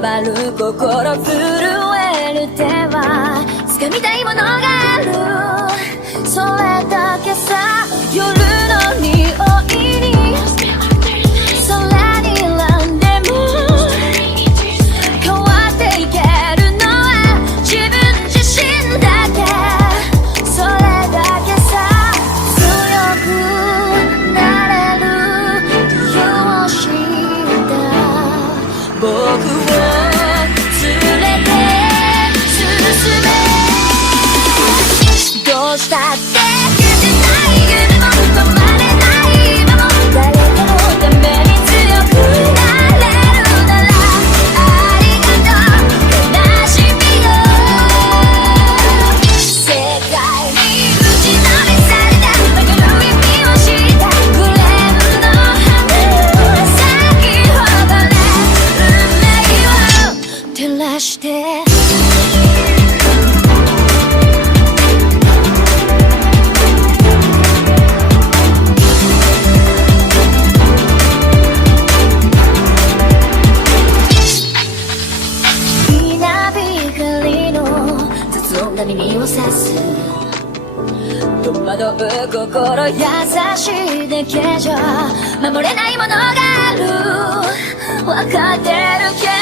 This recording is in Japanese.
回る心震える手は掴みたいものがある、それだけさ。夜の匂いに空に選んでも変わっていけるのは自分自身だけ、それだけさ。強くなれる理由を知った僕を連れて進め、どうしたって夢も止まれない今も誰かのために強くなれるならありがとう悲しみよ。世界に打ちのめされた曲の意味を知ったグレープの花咲き誇れ運命を照らして。耳を刺す戸惑う心優しいだけじゃ守れないものがある、分かってるけど